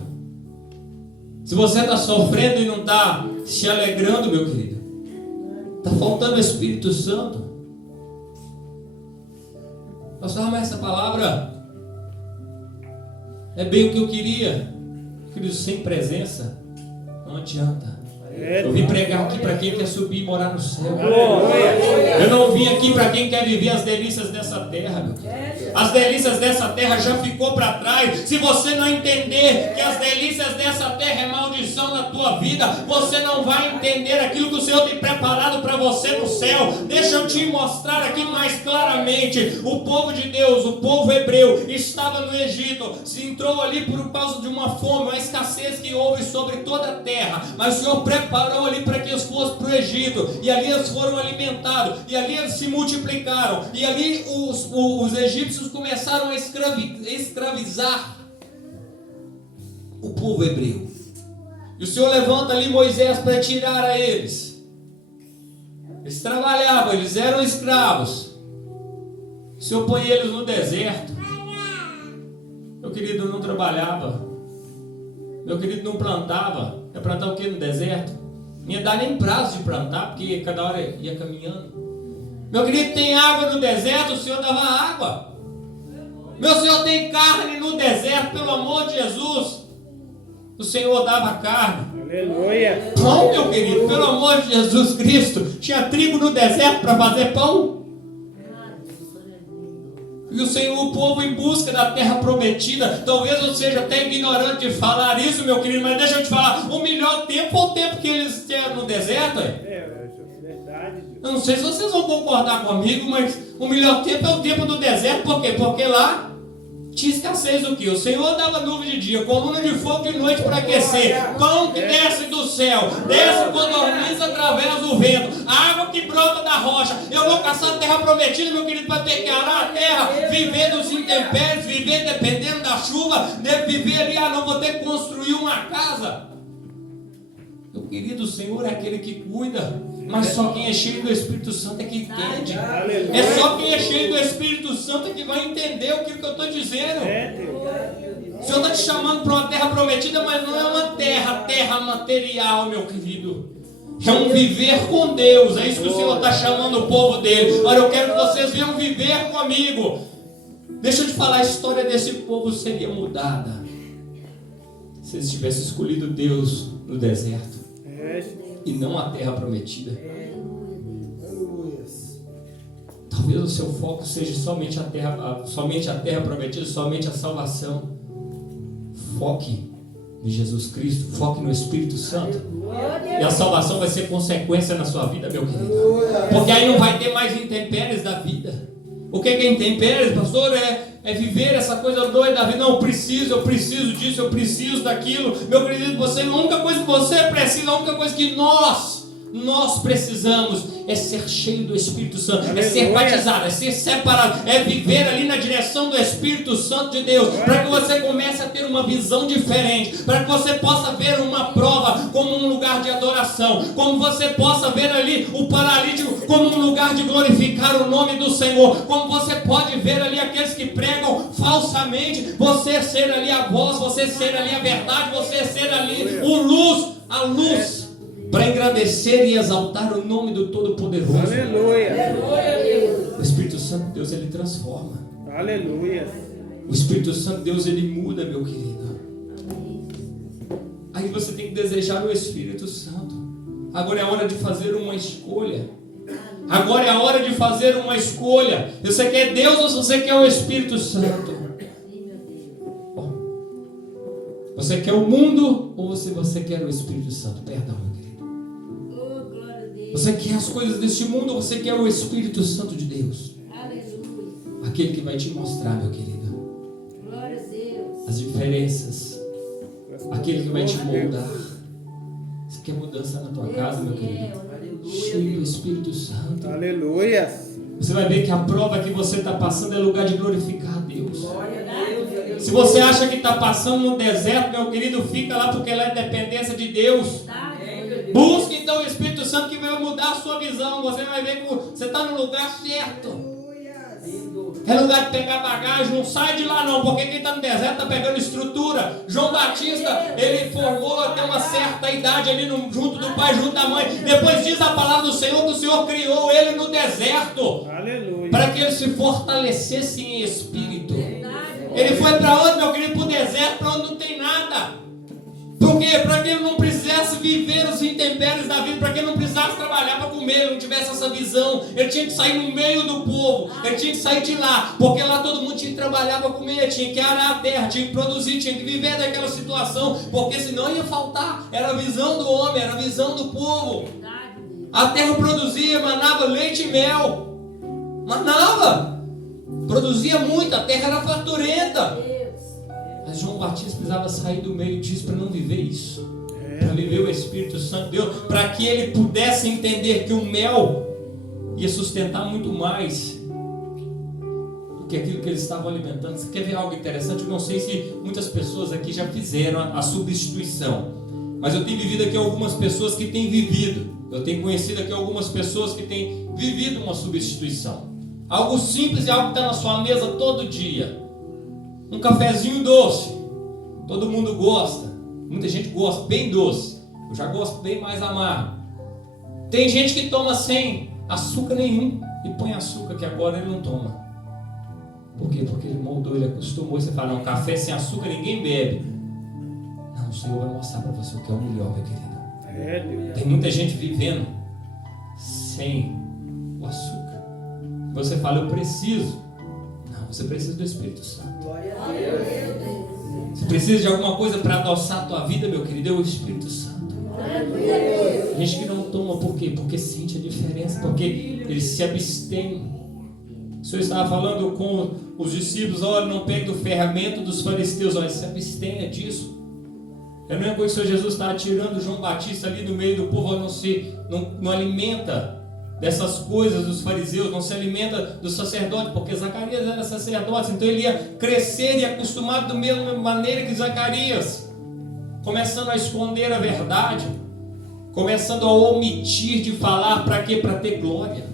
Se você está sofrendo e não está se alegrando, meu querido, está faltando Espírito Santo. Pastor, mas essa palavra é bem o que eu queria. Querido, sem presença não adianta. Eu vim pregar aqui para quem quer subir e morar no céu. Eu não vim aqui para quem quer viver as delícias dessa terra, meu querido. As delícias dessa terra já ficou para trás. Se você não entender que as delícias dessa terra é maldição na tua vida, você não vai entender aquilo que o Senhor tem preparado para você no céu. Deixa eu te mostrar aqui mais claramente. O povo de Deus, o povo hebreu, estava no Egito, se entrou ali por causa de uma fome, uma escassez que houve sobre toda a terra. Mas o Senhor preparou ali para que eles fossem para o Egito, e ali eles foram alimentados, e ali eles se multiplicaram, e ali os egípcios começaram a escravizar o povo hebreu. E o Senhor levanta ali Moisés para tirar a eles. Eles trabalhavam, eles eram escravos. O Senhor põe eles no deserto. Meu querido, não trabalhava. Meu querido, não plantava. Ia plantar o que no deserto? Não ia dar nem prazo de plantar, porque cada hora ia caminhando. Meu querido, tem água no deserto, o Senhor dava água. Meu Senhor, tem carne no deserto, pelo amor de Jesus, o Senhor dava carne. Aleluia. Pão, meu querido, pelo amor de Jesus Cristo, tinha trigo no deserto para fazer pão. E o Senhor, o povo em busca da terra prometida. Talvez você seja até ignorante de falar isso, meu querido, mas deixa eu te falar, o melhor tempo é o tempo que eles tinham no deserto. Verdade. Eu não sei se vocês vão concordar comigo, mas o melhor tempo é o tempo do deserto. Por quê? Porque lá tinha escassez do que? O Senhor dava nuvem de dia, coluna de fogo de noite para aquecer, pão que desce do céu, desce codorniz através do vento, água que brota da rocha. Eu vou caçar a terra prometida, meu querido, para ter que arar a terra, viver dos intempéries, viver dependendo da chuva, viver ali, não vou ter que construir uma casa. Meu querido, o Senhor é aquele que cuida, mas só quem é cheio do Espírito Santo é que entende. É só quem é cheio do Espírito Santo é que vai entender o que eu estou dizendo. O Senhor está te chamando para uma terra prometida, mas não é uma terra material, meu querido. É um viver com Deus. É isso que o Senhor está chamando o povo dele. Olha, eu quero que vocês venham viver comigo. Deixa eu te falar, a história desse povo seria mudada se eles tivessem escolhido Deus no deserto e não a terra prometida. Talvez o seu foco seja somente a terra prometida, somente a salvação. Foque em Jesus Cristo, foque no Espírito Santo. E a salvação vai ser consequência na sua vida, meu querido. Porque aí não vai ter mais intempéries da vida. O que é intempéries, pastor? É viver essa coisa doida da vida. Não, eu preciso disso, eu preciso daquilo. Meu querido, a única coisa que você precisa, a única coisa que nós precisamos é ser cheio do Espírito Santo, é ser batizado, é ser separado, é viver ali na direção do Espírito Santo de Deus, para que você comece a ter uma visão diferente, para que você possa ver uma prova como um lugar de adoração, como você possa ver ali o paralítico como um lugar de glorificar o nome do Senhor, como você pode ver ali aqueles que pregam falsamente, você ser ali a voz, você ser ali a verdade, você ser ali a luz, para engrandecer e exaltar o nome do Todo-Poderoso. Aleluia. O Espírito Santo de Deus, ele transforma. Aleluia. O Espírito Santo de Deus, ele muda, meu querido. Aí você tem que desejar o Espírito Santo. Agora é a hora de fazer uma escolha. Agora é a hora de fazer uma escolha. Você quer Deus ou você quer o Espírito Santo? Você quer o mundo ou você quer o Espírito Santo? Perdão, meu querido. Você quer as coisas deste mundo ou você quer o Espírito Santo de Deus? Aleluia. Aquele que vai te mostrar, meu querido, glória a Deus, as diferenças. Aquele que vai te moldar. Você quer mudança na tua casa, meu querido? Cheio do Espírito Santo. Aleluia. Você vai ver que a prova que você está passando é lugar de glorificar a Deus. Se você acha que está passando no deserto, meu querido, fica lá, porque lá é dependência de Deus. Busque então o Espírito Santo, que vai mudar a sua visão. Você vai ver que você está no lugar certo. É lugar de pegar bagagem. Não sai de lá não, porque quem está no deserto está pegando estrutura. João Batista, ele formou até uma certa idade ali junto do pai, junto da mãe. Depois diz a palavra do Senhor que o Senhor criou ele no deserto. Aleluia. Para que ele se fortalecesse em espírito. Ele foi para onde, meu querido? Para o deserto, para onde não tem nada. Por quê? Para que ele não precisasse viver os intempéries da vida, para que ele não precisasse trabalhar para comer, ele não tivesse essa visão. Ele tinha que sair no meio do povo, ele tinha que sair de lá, porque lá todo mundo tinha que trabalhar para comer, tinha que arar a terra, tinha que produzir, tinha que viver daquela situação, porque senão ia faltar. Era a visão do homem, era a visão do povo. A terra produzia, manava leite e mel, produzia muito, a terra era farturenta. Mas João Batista precisava sair do meio disso para não viver isso, para viver o Espírito Santo de Deus, para que ele pudesse entender que o mel ia sustentar muito mais do que aquilo que eles estavam alimentando. Você quer ver algo interessante? Eu não sei se muitas pessoas aqui já fizeram a substituição, mas eu tenho vivido aqui algumas pessoas que têm vivido, eu tenho conhecido aqui algumas pessoas que têm vivido uma substituição. Algo simples e algo que está na sua mesa todo dia. Um cafezinho doce, todo mundo gosta, muita gente gosta bem doce, eu já gosto bem mais amargo. Tem gente que toma sem açúcar nenhum e põe açúcar, que agora ele não toma. Por quê? Porque ele moldou, ele acostumou. E você fala, não, café sem açúcar ninguém bebe. Não, o Senhor vai mostrar para você o que é o melhor, meu querido. Tem muita gente vivendo sem o açúcar. Você fala, eu preciso. Não, você precisa do Espírito Santo. Você precisa de alguma coisa para adoçar a tua vida, meu querido, é o Espírito Santo. Gente que não toma, por quê? Porque sente a diferença, porque eles se abstêm. O Senhor estava falando com os discípulos, olha, não pegue do ferramento dos fariseus, olha, se abstenha disso. É a mesma coisa que o Senhor Jesus estava tirando João Batista ali do meio do povo, não alimenta dessas coisas dos fariseus, não se alimenta dos sacerdotes, porque Zacarias era sacerdote, então ele ia crescer e acostumado da mesma maneira que Zacarias, começando a esconder a verdade, começando a omitir de falar, para quê? Para ter glória,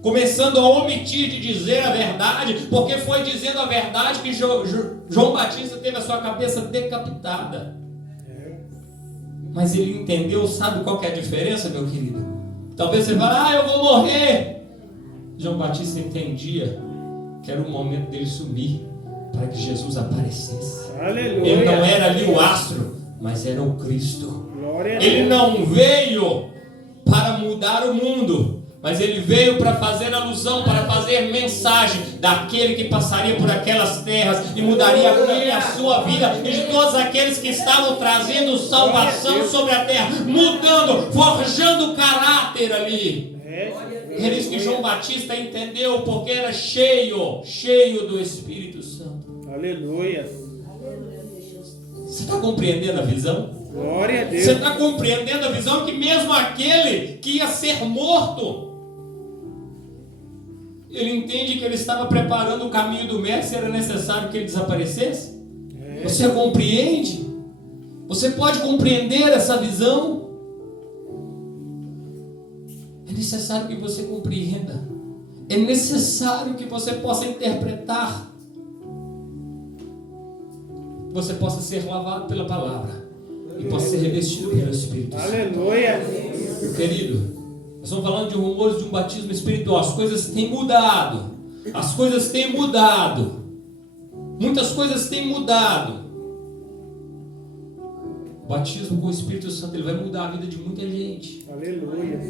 começando a omitir de dizer a verdade, porque foi dizendo a verdade que João Batista teve a sua cabeça decapitada. Mas ele entendeu, sabe qual que é a diferença, meu querido? Talvez você fale, eu vou morrer. João Batista entendia que era o momento dele sumir, para que Jesus aparecesse. Aleluia. Ele não era ali o astro, mas era o Cristo. Glória a Ele Deus. não veio para mudar o mundo, mas ele veio para fazer alusão, para fazer mensagem daquele que passaria por aquelas terras e mudaria a minha e a sua vida e de todos aqueles que estavam trazendo salvação sobre a terra, mudando, forjando caráter ali. É isso que João Batista entendeu, porque era cheio do Espírito Santo. Aleluia. Você está compreendendo a visão? Glória a Deus. Você está compreendendo a visão que mesmo aquele que ia ser morto, ele entende que ele estava preparando o caminho do mestre, era necessário que ele desaparecesse? Você compreende? Você pode compreender essa visão? É necessário que você compreenda. É necessário que você possa interpretar. Que você possa ser lavado pela palavra e possa ser revestido pelo Espírito Santo. Aleluia. Meu querido, nós estamos falando de rumores de um batismo espiritual. As coisas têm mudado. As coisas têm mudado. Muitas coisas têm mudado. O batismo com o Espírito Santo, ele vai mudar a vida de muita gente. Aleluia.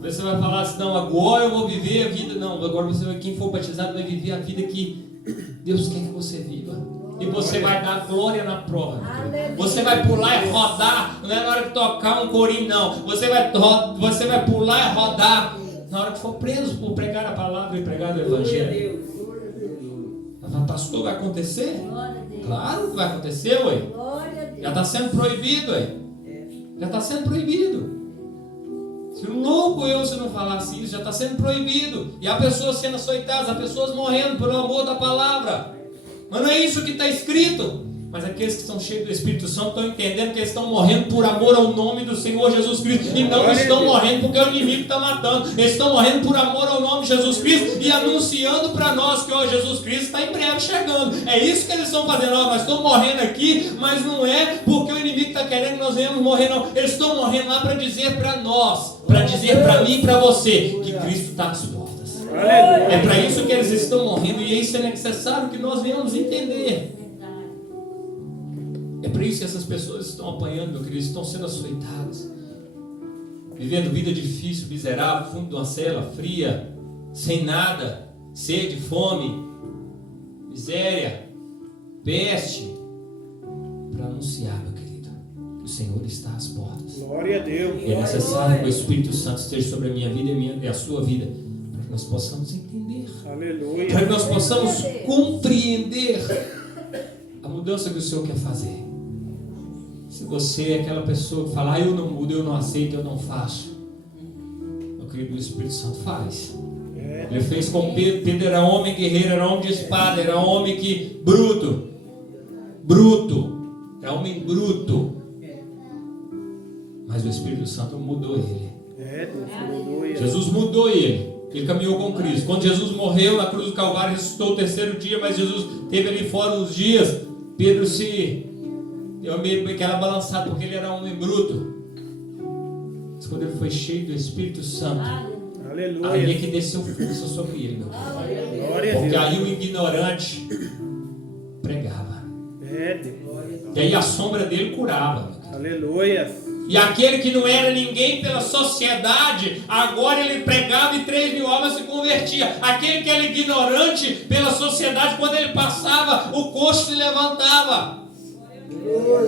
Você vai falar assim, não, agora eu vou viver a vida. Não, agora você vai, quem for batizado vai viver a vida que Deus quer que você viva. E você vai dar glória na prova. Você vai pular e rodar. Não é na hora de tocar um corinho, não. Você vai pular e rodar na hora que for preso por pregar a palavra e pregar o evangelho. Mas pastor, vai acontecer? Claro que vai acontecer, ué. Já está sendo proibido, ué. Já está sendo proibido. Se um louco se não falasse isso, já está sendo proibido. E há pessoas sendo açoitadas, há pessoas morrendo pelo amor da palavra. Mas não é isso que está escrito. Mas aqueles que estão cheios do Espírito Santo estão entendendo que eles estão morrendo por amor ao nome do Senhor Jesus Cristo. E não estão morrendo porque o inimigo está matando. Eles estão morrendo por amor ao nome de Jesus Cristo e anunciando para nós que Jesus Cristo está em breve chegando. É isso que eles estão fazendo. Nós estamos morrendo aqui, mas não é porque o inimigo está querendo que nós venhamos morrer, não. Eles estão morrendo lá para dizer para nós, para dizer para mim e para você que Cristo está às portas. É para isso que eles estão morrendo e isso é necessário que nós venhamos entender. É por isso que essas pessoas estão apanhando, meu querido, estão sendo açoitadas, vivendo vida difícil, miserável, fundo de uma cela, fria, sem nada, sede, fome, miséria, peste, para anunciar, meu querido, que o Senhor está às portas. Glória a Deus. É necessário que o Espírito Santo esteja sobre a minha vida e a sua vida, para que nós possamos entender, Aleluia. para que nós possamos compreender a mudança que o Senhor quer fazer. Se você é aquela pessoa que fala, eu não mudo, eu não aceito, eu não faço, meu querido, o Espírito Santo faz. Ele fez com Pedro. Pedro era homem guerreiro, era homem de espada, era homem que bruto, era homem bruto, mas o Espírito Santo mudou ele. Jesus mudou ele. Ele caminhou com Cristo. Quando Jesus morreu na cruz do Calvário, ressuscitou o terceiro dia, mas Jesus teve ali fora uns dias. Pedro deu meio que era balançado, porque ele era um homem bruto. Mas quando ele foi cheio do Espírito Santo, aí é que desceu força sobre ele, meu filho. Porque aí o ignorante pregava. E aí a sombra dele curava. Aleluia. E aquele que não era ninguém pela sociedade, agora ele pregava e 3.000 almas se convertiam. Aquele que era ignorante pela sociedade, quando ele passava, o coxo se levantava.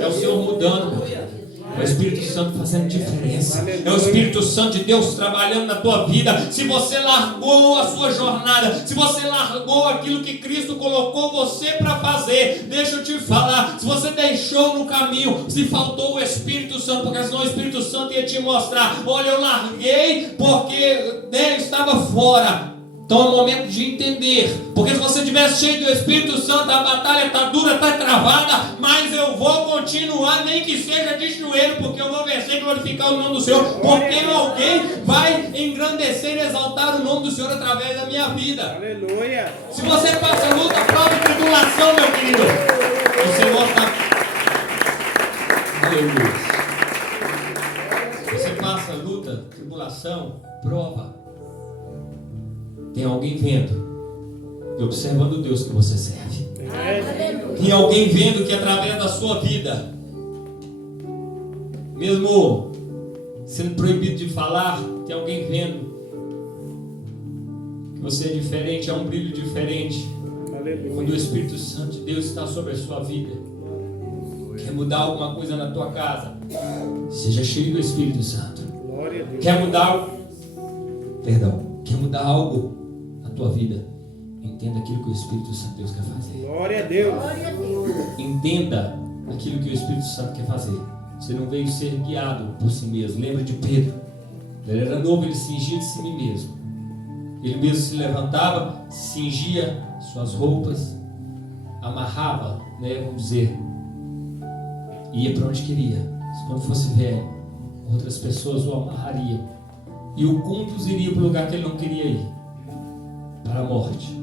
É o Senhor mudando, meu filho. É o Espírito Santo fazendo diferença. É o Espírito Santo de Deus trabalhando na tua vida. Se você largou a sua jornada, se você largou aquilo que Cristo colocou você para fazer, deixa eu te falar, se você deixou no caminho, se faltou o Espírito Santo, porque senão o Espírito Santo ia te mostrar, olha, eu larguei porque estava fora. Então é o momento de entender, porque se você estiver cheio do Espírito Santo, a batalha está dura, está travada, mas eu vou continuar, nem que seja de joelho, porque eu vou vencer e glorificar o nome do Senhor, porque alguém vai engrandecer e exaltar o nome do Senhor através da minha vida. Aleluia. Se você passa luta, prova e tribulação, meu querido, o Senhor está... Aleluia. tribulação, prova. Tem alguém vendo e observando o Deus que você serve. Tem alguém vendo que através da sua vida, mesmo sendo proibido de falar, tem alguém vendo que você é diferente, é um brilho diferente. Quando o Espírito Santo de Deus está sobre a sua vida, quer mudar alguma coisa na tua casa, seja cheio do Espírito Santo. Quer mudar algo na tua vida, entenda aquilo que o Espírito Santo de Deus quer fazer. Glória a Deus. Entenda aquilo que o Espírito Santo quer fazer. Você não veio ser guiado por si mesmo. Lembra de Pedro? Ele era novo, ele cingia de si mesmo. Ele mesmo se levantava, cingia suas roupas, amarrava, vamos dizer, ia para onde queria. Quando fosse velho, outras pessoas o amarrariam e o conduziriam para o lugar que ele não queria ir, para a morte.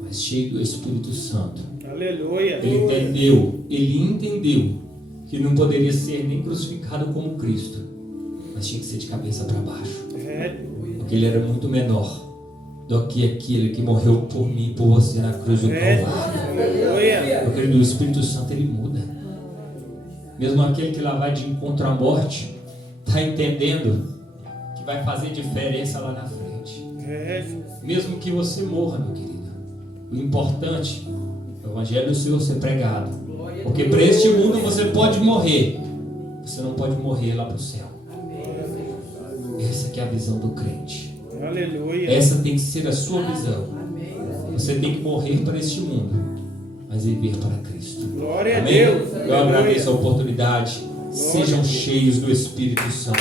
Mas cheio do Espírito Santo, aleluia, ele entendeu que não poderia ser nem crucificado como Cristo, mas tinha que ser de cabeça para baixo, porque ele era muito menor do que aquele que morreu por mim e por você na cruz do Calvário. Meu querido, o Espírito Santo ele muda. Mesmo aquele que lá vai de encontro à morte, está entendendo que vai fazer diferença lá na frente. Mesmo que você morra, meu querido, o importante é o Evangelho do Senhor ser pregado. Porque para este mundo você pode morrer, você não pode morrer lá para o céu. Essa que é a visão do crente. Aleluia. Essa tem que ser a sua visão. Você tem que morrer para este mundo, mas viver para Cristo. Glória Amém? a Deus. Eu agradeço a oportunidade. Sejam cheios do Espírito Santo.